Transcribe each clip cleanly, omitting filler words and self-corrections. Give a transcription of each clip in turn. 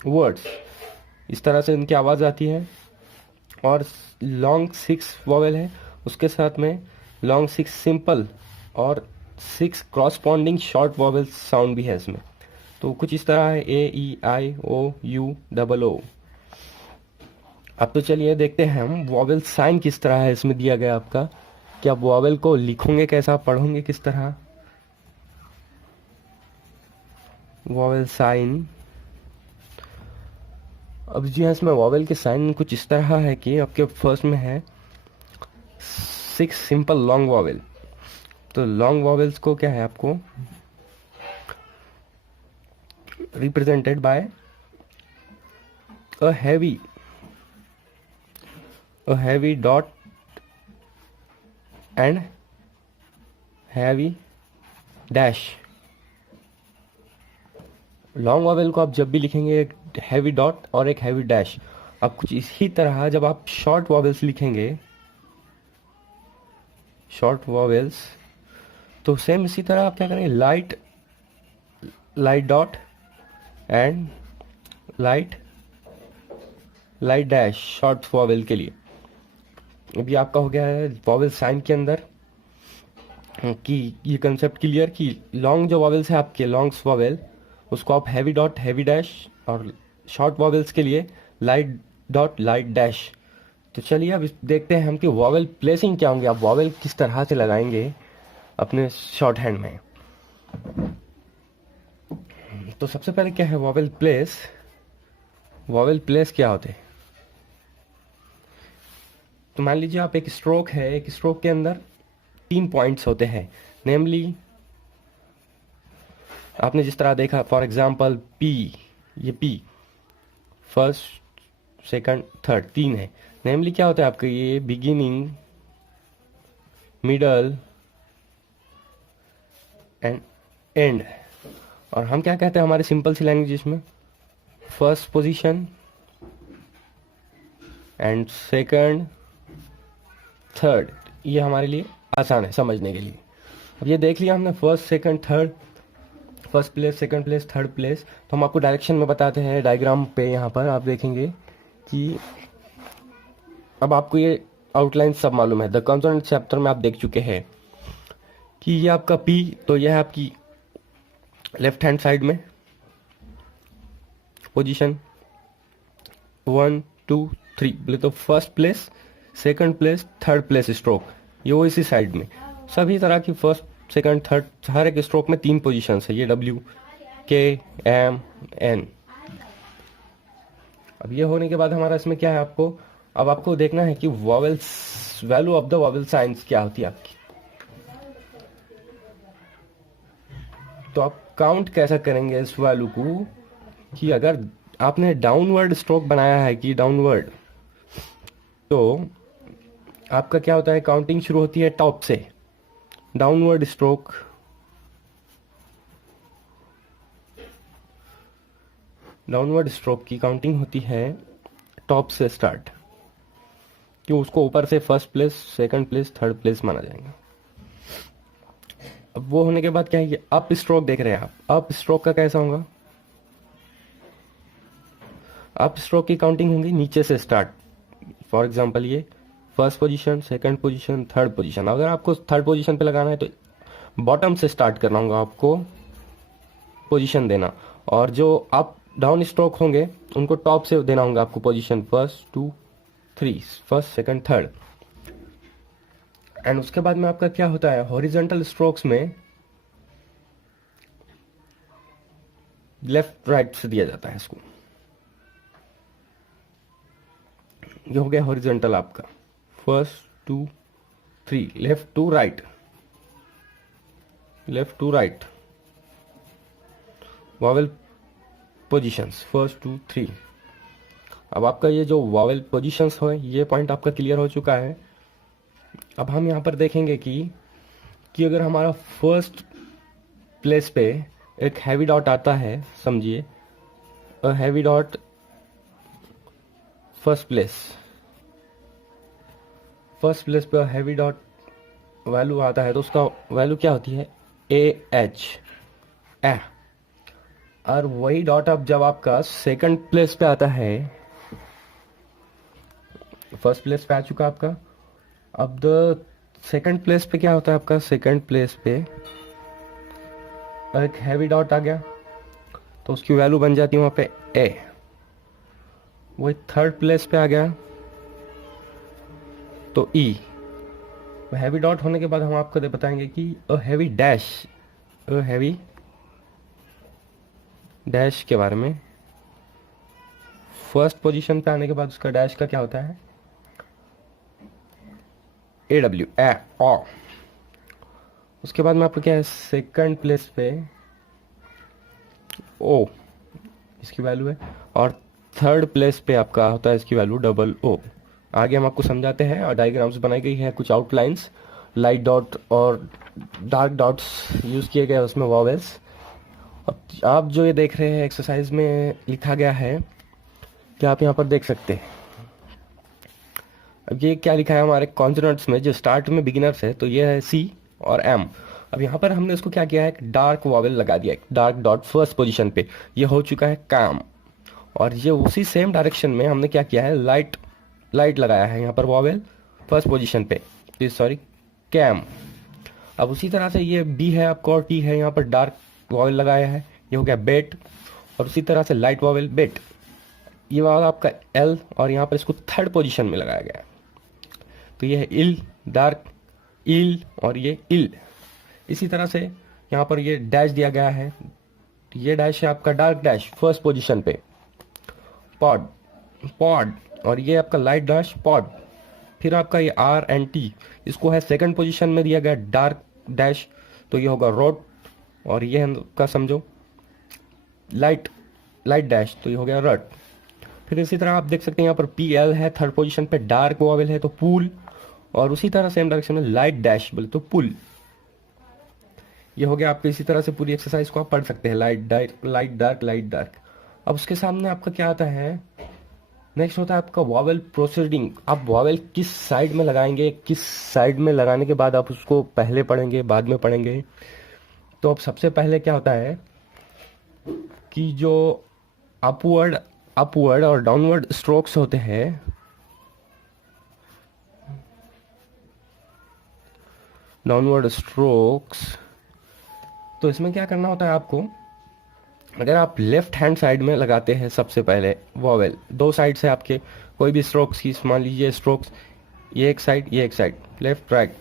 Words, इस तरह से उनकी आवाज़ आती है। और लॉन्ग 6 वॉवेल है, उसके साथ में लॉन्ग 6 सिंपल और 6 क्रॉसपॉन्डिंग शॉर्ट वॉवेल साउंड भी है इसमें। तो कुछ इस तरह है, ए ई आई ओ यू डबल ओ। अब तो चलिए देखते हैं हम वॉवेल साइन किस तरह है इसमें दिया गया आपका, कि आप वॉवेल को लिखोगे कैसा, पढ़ोगे किस तरह। वॉवेल साइन, अब जी हाँ, इसमें वॉवेल के साइन कुछ इस तरह है कि आपके फर्स्ट में है 6 सिंपल लॉन्ग वॉवेल। तो लॉन्ग वॉवेल्स को क्या है आपको represented by a heavy dot and heavy dash. Long vowel को आप जब भी लिखेंगे एक हैवी डॉट और एक हैवी डैश। अब कुछ इसी तरह जब आप शॉर्ट वॉवेल्स लिखेंगे, शॉर्ट वॉवेल्स, तो सेम इसी तरह आप क्या करेंगे, light dot and light dash short vowel के लिए। अभी आपका हो गया है वॉवेल साइन के अंदर कि ये कंसेप्ट क्लियर कि लॉन्ग जो वॉवेल्स है आपके, लॉन्ग्स वॉवेल, उसको आप हैवी डॉट हैवी डैश, और शॉर्ट वॉवेल्स के लिए लाइट डॉट लाइट डैश। तो चलिए अब देखते हैं हम कि वॉवेल प्लेसिंग क्या होंगे, आप वॉवेल किस तरह से लगाएंगे अपने शॉर्ट हैंड में। तो सबसे पहले क्या है वॉवेल प्लेस। वॉवेल प्लेस क्या होते हैं, तो मान लीजिए आप एक स्ट्रोक है, एक स्ट्रोक के अंदर 3 पॉइंट्स होते हैं। नेमली आपने जिस तरह देखा, फॉर एग्जांपल पी, ये पी फर्स्ट सेकंड थर्ड 3 है। नेमली क्या होता है आपका, ये बिगिनिंग, मिडल एंड एंड। और हम क्या कहते हैं हमारे सिंपल सी लैंग्वेज में, first position and second third. ये हमारे लिए आसान है समझने के लिए। अब ये देख लिया हमने first second third, first place second place third place. तो हम आपको डायरेक्शन में बताते हैं डायग्राम पे। यहाँ पर आप देखेंगे कि अब आपको ये आउटलाइन सब मालूम है, द कॉन्सोनेंट चैप्टर में आप देख चुके हैं कि ये आपका पी, तो यह है आपकी लेफ्ट हैंड साइड में पोजीशन 1 2 3, बोले तो first place second place third place stroke, ये वो इसी साइड में। सभी तरह की फर्स्ट सेकंड थर्ड हर एक स्ट्रोक में 3 पोजीशंस है, ये डब्ल्यू के एम एन। अब ये होने के बाद हमारा इसमें क्या है, आपको अब आपको देखना है कि vowels, value of the vowel science क्या होती है आपकी। तो आप काउंट कैसा करेंगे इस वैल्यू को, कि अगर आपने डाउनवर्ड स्ट्रोक बनाया है कि डाउनवर्ड, तो आपका क्या होता है, काउंटिंग शुरू होती है टॉप से। डाउनवर्ड स्ट्रोक, डाउनवर्ड स्ट्रोक की काउंटिंग होती है टॉप से स्टार्ट, कि उसको ऊपर से first place second place third place माना जाएगा। अब वो होने के बाद क्या है, ये अप स्ट्रोक देख रहे हैं आप, अप स्ट्रोक का कैसा होगा, अप स्ट्रोक की काउंटिंग होगी नीचे से स्टार्ट। फॉर एग्जांपल ये first position second position third position, अगर आपको थर्ड पोजीशन पे लगाना है तो बॉटम से स्टार्ट करना होगा आपको पोजीशन देना, और जो अप डाउन स्ट्रोक होंगे उनको टॉप से देना होगा आपको position 1 2 3, first second third. And उसके बाद में आपका क्या होता है, हॉरिजॉन्टल स्ट्रोक्स में लेफ्ट राइट से दिया जाता है इसको। ये हो गया हॉरिजॉन्टल आपका 1 2 3, left to right, left to right vowel positions 1 2 3। अब आपका ये जो वॉवेल पोजीशंस है ये पॉइंट आपका क्लियर हो चुका है। अब हम यहाँ पर देखेंगे कि अगर हमारा फर्स्ट प्लेस पे एक हैवी डॉट आता है, समझिए हैवी डॉट फर्स्ट प्लेस पे हैवी डॉट वैल्यू आता है, तो उसका वैल्यू क्या होती है, ए एच ए। और वही डॉट अब जब आपका सेकंड प्लेस पे आता है, फर्स्ट प्लेस पे आ चुका आपका, अब द सेकंड प्लेस पे क्या होता है आपका, सेकंड प्लेस पे एक हैवी डॉट आ गया तो उसकी वैल्यू बन जाती है वहाँ पे ए। वही थर्ड प्लेस पे आ गया तो ई। हैवी डॉट होने के बाद हम आपको बताएंगे कि अ हैवी डैश के बारे में। फर्स्ट पोजीशन पे आने के बाद उसका डैश का क्या होता है, ए डब्ल्यू ए ओ। उसके बाद में आपको क्या है, सेकंड प्लेस पे ओ इसकी वैल्यू है, और थर्ड प्लेस पे आपका होता है इसकी वैल्यू डबल ओ। आगे हम आपको समझाते हैं, और डायग्राम्स बनाई गई है, कुछ आउटलाइंस, लाइट डॉट और डार्क डॉट्स यूज़ किए गए उसमें, वॉवेल्स। अब आप जो ये देख रहे हैं एक्सरसाइज में लिखा गया है, क्या आप यहाँ पर देख सकते हैं। अब ये क्या लिखा है हमारे कॉन्सोनेंट्स में, जो स्टार्ट में बिगिनर्स है, तो ये है सी और एम। अब यहाँ पर हमने इसको क्या किया है, एक डार्क वॉवेल लगा दिया, एक डार्क डॉट फर्स्ट पोजीशन पे, ये हो चुका है काम। और ये उसी सेम डायरेक्शन में हमने क्या किया है, लाइट लगाया है यहाँ पर वॉवेल फर्स्ट पोजीशन पे, तो सॉरी कैम। अब उसी तरह से ये बी है आपको और टी है, यहाँ पर डार्क वॉवेल लगाया है, ये हो गया बेट। और उसी तरह से लाइट वॉवेल बेट, ये वाला आपका एल, और यहाँ पर इसको थर्ड पोजीशन में लगाया गया है, तो ये है इल, डार्क इल, और ये इल। इसी तरह से यहाँ पर ये डैश दिया गया है, ये डैश है आपका डार्क डैश फर्स्ट पोजीशन पे, पॉड, और ये आपका लाइट डैश पॉड। फिर आपका ये आर एंड टी, इसको है सेकंड पोजीशन में दिया गया डार्क डैश, तो ये होगा रोड। और ये का समझो लाइट डैश, तो ये हो गया रट। फिर इसी तरह आप देख सकते हैं यहाँ पर पी एल है थर्ड पोजीशन पे, डार्क वॉवेल है तो पूल, और उसी तरह सेम डायरेक्शन में लाइट डैश बोले तो पुल। ये हो गया आपके, इसी तरह से पूरी एक्सरसाइज को आप पढ़ सकते हैं, लाइट डार्क। अब उसके सामने आपका क्या आता है, नेक्स्ट होता है आपका वॉवेल प्रोसीडिंग। आप वॉवेल किस साइड में लगाएंगे, किस साइड में लगाने के बाद आप उसको पहले पढ़ेंगे बाद में पढ़ेंगे। तो अब सबसे पहले क्या होता है कि जो अपवर्ड और डाउनवर्ड स्ट्रोक्स होते हैं, डाउनवर्ड स्ट्रोक्स, तो इसमें क्या करना होता है आपको, अगर आप लेफ्ट हैंड साइड में लगाते हैं सबसे पहले वॉवेल, दो साइड से आपके कोई भी स्ट्रोक्स की, मान लीजिए स्ट्रोक्स ये एक साइड ये एक side, left right,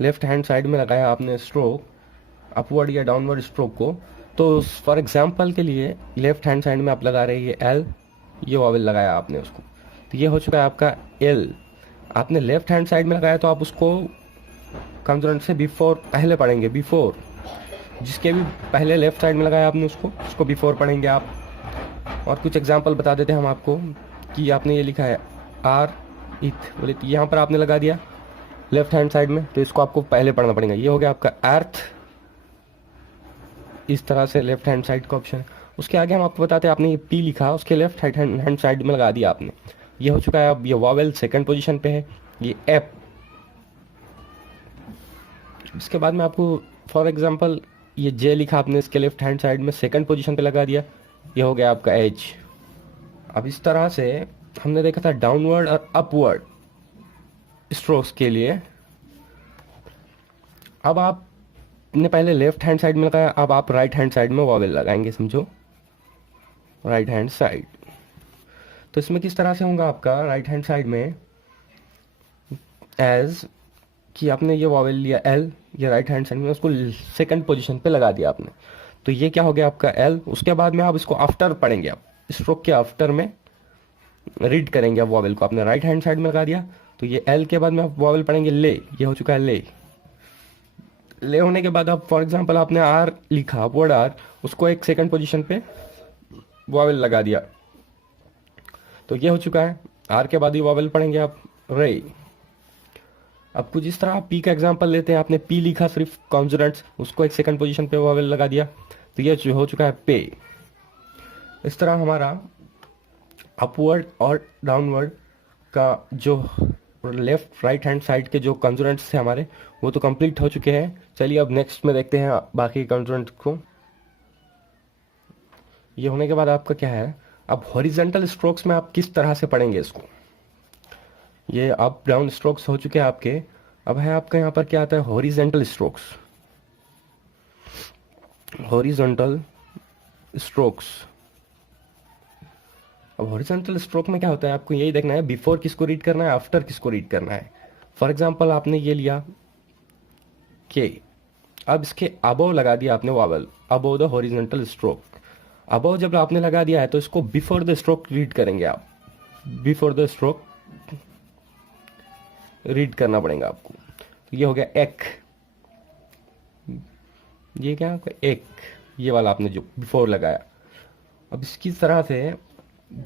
left hand side में लगाया आपने स्ट्रोक, अपवर्ड या डाउनवर्ड स्ट्रोक को, तो फॉर एग्जांपल के लिए लेफ्ट हैंड साइड में आप लगा रहे हैं ये एल, ये वॉवेल लगाया आपने उसको, तो ये हो चुका है आपका एल। आपने लेफ्ट हैंड साइड में लगाया तो आप उसको कॉन्सोनेंट से बिफोर पहले पढ़ेंगे, बिफोर, जिसके भी पहले लेफ्ट साइड में लगाया आपने उसको बिफोर पढ़ेंगे आप। और कुछ एग्जांपल बता देते हैं हम आपको, कि आपने ये लिखा है आर इथ बोले, तो यहाँ पर आपने लगा दिया लेफ्ट हैंड साइड में, तो इसको आपको पहले पढ़ना पड़ेगा। ये हो गया आपका अर्थ, इस तरह से लेफ्ट हैंड साइड का ऑप्शन है। उसके आगे हम आपको बताते हैं, आपने ये पी लिखा, उसके लेफ्ट हैंड साइड में लगा दिया आपने, ये हो चुका है। अब ये वॉवेल सेकंड पोजीशन पे है, ये एप। इसके बाद में आपको फॉर एग्जांपल ये जे लिखा आपने, इसके लेफ्ट हैंड साइड में सेकंड पोजीशन पे लगा दिया, ये हो गया आपका एच। अब इस तरह से हमने देखा था डाउनवर्ड और अपवर्ड स्ट्रोक्स के लिए। अब आपने पहले लेफ्ट हैंड साइड में लगाया, अब आप राइट हैंड साइड में वॉवेल लगाएंगे, समझो राइट हैंड साइड। तो इसमें किस तरह से होगा आपका राइट हैंड साइड में, एज कि आपने ये वॉवेल लिया एल, ये राइट हैंड साइड में, उसको सेकंड पोजीशन पे लगा दिया आपने, तो ये क्या हो गया आपका एल। उसके बाद में आप इसको आफ्टर पढ़ेंगे, आप स्ट्रोक के आफ्टर में रीड करेंगे आप वॉवेल को, आपने राइट हैंड साइड में लगा दिया, तो ये एल के बाद में आप वॉवेल पढ़ेंगे ले, ये हो चुका है ले होने के बाद आप फॉर एग्जांपल आपने आर लिखा, वर्ड आर, उसको एक सेकंड पोजीशन पे वॉवेल लगा दिया, तो ये हो चुका है। आर के बाद ही वॉवेल पढ़ेंगे आप रे। अब कुछ इस तरह आप पी का एग्जांपल लेते हैं, आपने पी लिखा सिर्फ कॉन्सोनेंट्स, उसको एक सेकंड पोजीशन पे वॉवेल लगा दिया, तो ये हो चुका है पे। इस तरह हमारा अपवर्ड और डाउनवर्ड का जो लेफ्ट राइट हैंड साइड के जो कॉन्सोनेंट्स थे हमारे, वो तो कंप्लीट हो चुके हैं। चलिए अब नेक्स्ट में देखते हैं बाकी कॉन्सोनेंट्स को। ये होने के बाद आपका क्या है, अब हॉरिजेंटल स्ट्रोक्स में आप किस तरह से पढ़ेंगे इसको। ये अप डाउन स्ट्रोक्स हो चुके हैं आपके। अब है आपका यहाँ पर क्या आता है, हॉरिजेंटल स्ट्रोक्स। हॉरिजेंटल स्ट्रोक्स, अब हॉरिजेंटल स्ट्रोक में क्या होता है, आपको यही देखना है बिफोर किसको रीड करना है, आफ्टर किसको रीड करना है। फॉर एग्जाम्पल आपने ये लिया के, अब इसके अबव लगा दिया आपने vowel, above the horizontal stroke. Above जब आपने लगा दिया है तो इसको बिफोर द स्ट्रोक रीड करेंगे आप, बिफोर द स्ट्रोक रीड करना पड़ेगा आपको। तो ये हो गया एक, ये क्या है एक, ये वाला आपने जो बिफोर लगाया। अब इसकी तरह से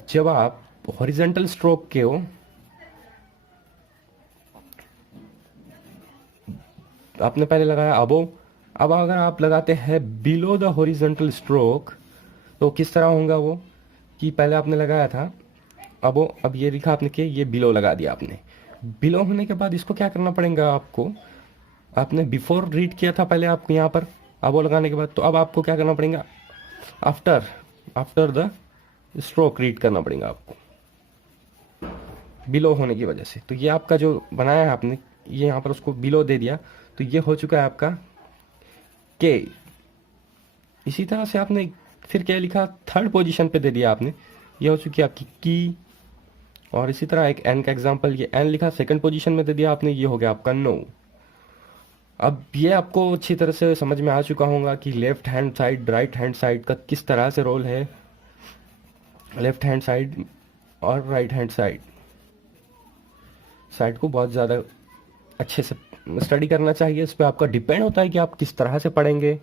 जब आप हॉरिजेंटल स्ट्रोक के हो, आपने पहले लगाया अबो, अब अगर आप लगाते हैं बिलो द हॉरिजेंटल स्ट्रोक तो किस तरह होगा वो, कि पहले आपने लगाया था अबो, अब ये लिखा आपने कि ये बिलो लगा दिया आपने। बिलो होने के बाद इसको क्या करना पड़ेगा आपको, आपने बिफोर रीड किया था पहले आपको यहाँ पर अबो लगाने के बाद, तो अब आपको क्या करना पड़ेगा, after, after the stroke read करना पड़ेगा आपको बिलो होने की वजह से। तो ये आपका जो बनाया है आपने, ये यहाँ पर उसको बिलो दे दिया, तो ये हो चुका है आपका के। इसी तरह से आपने फिर क्या लिखा, थर्ड पोजीशन पे दे दिया आपने, ये हो चुकी है आपकी की। और इसी तरह एक एन का एग्जांपल, ये एन लिखा सेकंड पोजीशन में दे दिया आपने, ये हो गया आपका नो। अब ये आपको अच्छी तरह से समझ में आ चुका होगा कि left hand side right hand side का किस तरह से रोल है, लेफ्ट हैंड साइड और राइट हैंड साइड साइड को बहुत ज़्यादा अच्छे से स्टडी करना चाहिए। इस पर आपका डिपेंड होता है कि आप किस तरह से पढ़ेंगे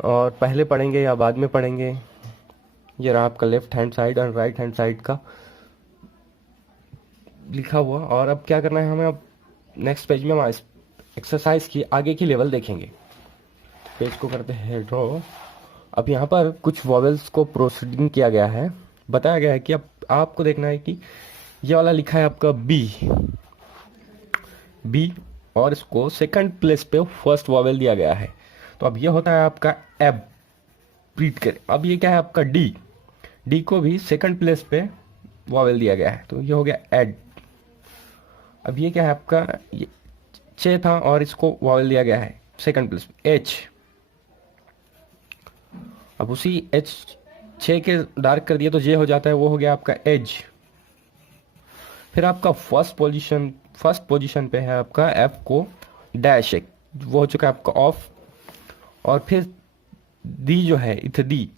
और पहले पढ़ेंगे या बाद में पढ़ेंगे। ये रहा आपका लेफ्ट हैंड साइड और राइट हैंड साइड का लिखा हुआ। और अब क्या करना है हमें, अब नेक्स्ट पेज में हम एक्सरसाइज की आगे की लेवल देखेंगे। पेज को करते हैं ड्रॉ। अब यहाँ पर कुछ वॉवेल्स को प्रोसीडिंग किया गया है, बताया गया है कि अब आपको देखना है कि ये वाला लिखा है आपका बी, बी, और इसको सेकंड प्लेस पे फर्स्ट वॉवेल दिया गया है। तो अब ये होता है आपका एब, रीड करें। अब ये क्या है आपका डी, डी को भी सेकंड प्लेस पे वॉवेल दिया गया है, तो ये हो गया एड। अब ये क्या है आपका, ये चे था और इसको वॉवेल दिया गया है सेकंड प्लेस पे, एच। अब उसी एच छे के डार्क कर दिया तो जे हो जाता है, वो हो गया आपका एज। फिर आपका फर्स्ट पोजीशन पे है आपका एफ को डैश एक, वो हो चुका है आपका ऑफ। और फिर दी जो है इथ दी,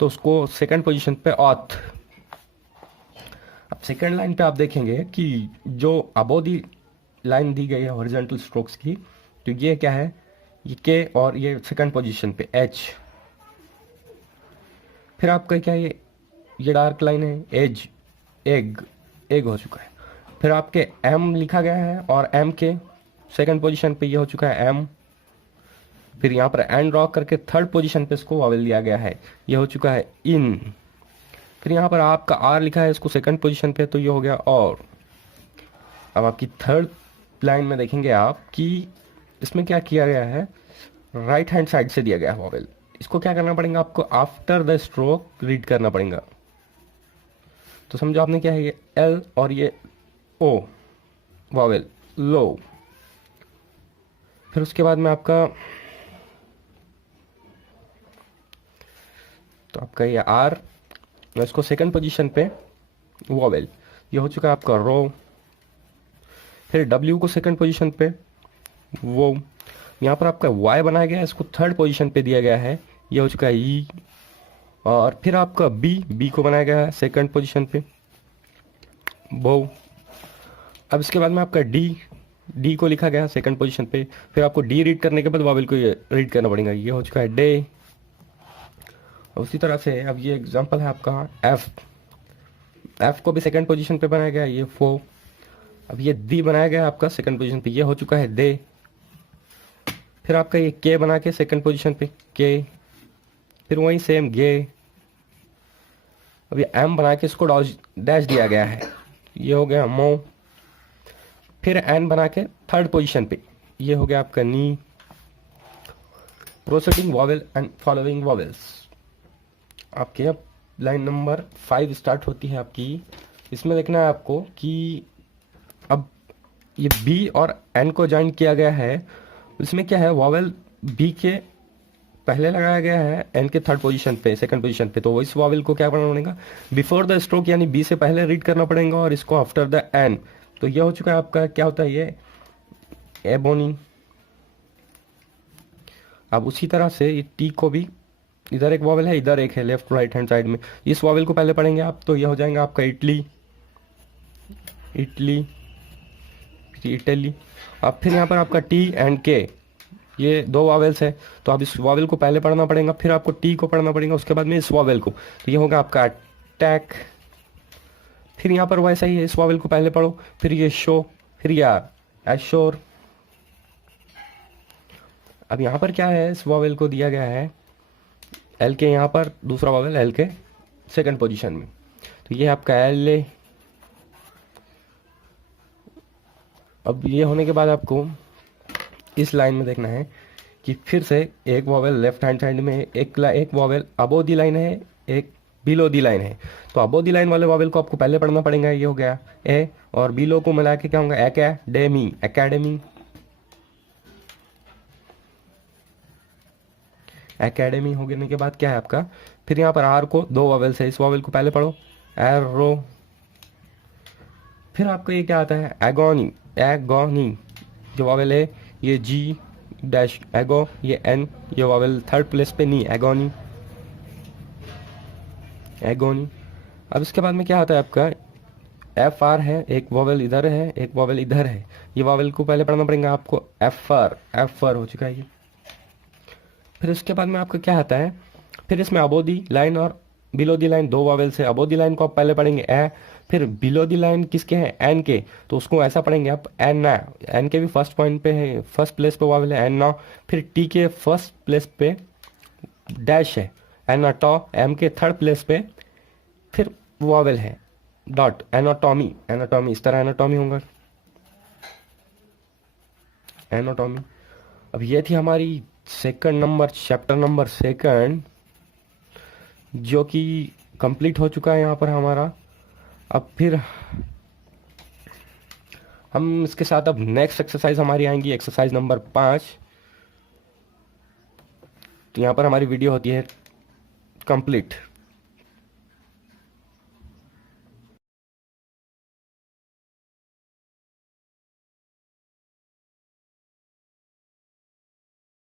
तो उसको सेकंड पोजीशन पे ऑथ। अब सेकंड लाइन पे आप देखेंगे कि जो अबो दी लाइन दी गई है हॉरिजॉन्टल स्ट्रोक्स की, तो ये क्या है, ये के और ये सेकंड पोजीशन पे एच। फिर आपका क्या है, ये डार्क लाइन है एज, एग, एग हो चुका है। फिर आपके एम लिखा गया है और एम के सेकंड पोजीशन पे ये हो चुका है एम। फिर यहाँ पर एंड ड्रॉ करके थर्ड पोजीशन पे इसको वॉवेल दिया गया है, ये हो चुका है इन। फिर यहाँ पर आपका आर लिखा है इसको सेकंड पोजीशन पे, तो ये हो गया और। अब आपकी थर्ड लाइन में देखेंगे आप कि इसमें क्या किया गया है, राइट हैंड साइड से दिया गया है वॉवेल। इसको क्या करना पड़ेगा आपको, आफ्टर द स्ट्रोक रीड करना पड़ेगा। तो समझो आपने क्या है, ये एल और ये ओ वॉवेल लो। फिर उसके बाद में आपका, तो आपका ये आर, इसको सेकंड पोजीशन पे वॉवेल, ये हो चुका है आपका रो। फिर डब्ल्यू को सेकंड पोजीशन पे वो, यहाँ पर आपका वाई बनाया गया है, इसको थर्ड पोजीशन पे दिया गया है, ये हो चुका है ई। और फिर आपका बी को बनाया गया है सेकंड पोजीशन पे बो। अब इसके बाद में आपका डी को लिखा गया सेकंड पोजीशन पे। फिर आपको डी रीड करने के बाद वॉवेल को ये रीड करना पड़ेगा, ये हो चुका है डे। उसी तरह से अब ये एग्जांपल है आपका एफ को भी सेकंड पोजीशन पे बनाया गया है, ये फो। अब ये दी बनाया गया आपका सेकंड पोजीशन पे, ये हो चुका है दे। फिर आपका ये के बना के सेकंड पोजीशन पे के। फिर वही सेम गे। अब ये एम बना के इसको डैश दिया गया है, ये हो गया मो। फिर एन बना के थर्ड पोजीशन पे, ये हो गया आपका knee. Proceeding vowel and following vowels. आपके अब लाइन नंबर 5 स्टार्ट होती है आपकी। इसमें देखना है आपको कि अब ये बी और एन को ज्वाइन किया गया है, उसमें क्या है, वॉवेल बी के पहले लगाया गया है एन के थर्ड पोजीशन पे, सेकंड पोजीशन पे, तो इस वॉवेल को क्या करना पड़ेगा, बिफोर द स्ट्रोक यानी बी से पहले रीड करना पड़ेगा, और इसको आफ्टर द एन। तो ये हो चुका है आपका, क्या होता है ये, एबोनी। अब उसी तरह से ये टी को भी, इधर एक वॉवेल है, इधर एक है, लेफ्ट राइट हैंड साइड में, इस वॉवेल को पहले पढ़ेंगे आप, तो ये हो जाएगा आपका इटली, इटली, इटली। अब फिर यहाँ पर आपका टी एंड के, ये दो वॉवेल्स है, तो अब इस वॉवेल को पहले पढ़ना पड़ेगा, फिर आपको टी को पढ़ना पड़ेगा, उसके बाद में इस वॉवेल को, तो ये होगा आपका अटैक। फिर यहाँ पर वैसा ही है, इस वॉवेल को पहले पढ़ो, फिर ये शो, फिर यार एशोर। अब यहाँ पर क्या है, इस वॉवेल को दिया गया है एल के, यहाँ पर दूसरा वॉवेल एल के सेकंड पोजीशन में, तो ये आपका एल ए। अब ये होने के बाद आपको इस लाइन में देखना है कि फिर से एक वॉवेल लेफ्ट हैंड साइड में, एक वॉवेल अबो दी लाइन है, एक बिलो दी लाइन है, तो अबो दी लाइन वाले वॉवेल को आपको पहले पढ़ना पड़ेगा, ये हो गया ए, और बिलो को मिला के क्या होगा, एकेडेमी, एकेडेमी, एकेडमी हो गने के बाद क्या है आपका, फिर यहाँ पर आर को दो वॉवेल्स है, इस वॉवेल को पहले पढ़ो, एरो। फिर आपको ये क्या आता है, एगोनी, एगोनी, जो वॉवेल है ये जी डैश एगो, ये एन, ये वॉवेल थर्ड प्लेस पे नी, एगोनी, एगोनी। अब इसके बाद में क्या आता है आपका, एफ आर है, एक वॉवेल इधर है, एक वॉवेल इधर है, ये वॉवेल को पहले पढ़ना पड़ेगा आपको, एफ आर, एफ आर हो चुका है ये। फिर उसके बाद में आपका क्या आता है, फिर इसमें अबो दी लाइन और बिलो दी लाइन, दो वॉवेल्स है, अबो दी लाइन को आप पहले पढ़ेंगे ए, फिर बिलो दी लाइन किसके हैं, एन के, तो उसको ऐसा पढ़ेंगे आप एन ना, एन के भी फर्स्ट पॉइंट पे है, फर्स्ट प्लेस पे वॉवेल है एन ना, फिर टी के फर्स्ट प्लेस पे डैश है, एनाटो, एम के थर्ड प्लेस पे फिर वॉवेल है डॉट, एनाटॉमी, एनाटॉमी, इस तरह एनाटॉमी होगा, एनाटॉमी। अब ये थी हमारी second number, chapter number second, जो कि कंप्लीट हो चुका है यहाँ पर हमारा। अब फिर हम इसके साथ अब नेक्स्ट एक्सरसाइज हमारी आएंगी, एक्सरसाइज नंबर 5। तो यहाँ पर हमारी वीडियो होती है कंप्लीट।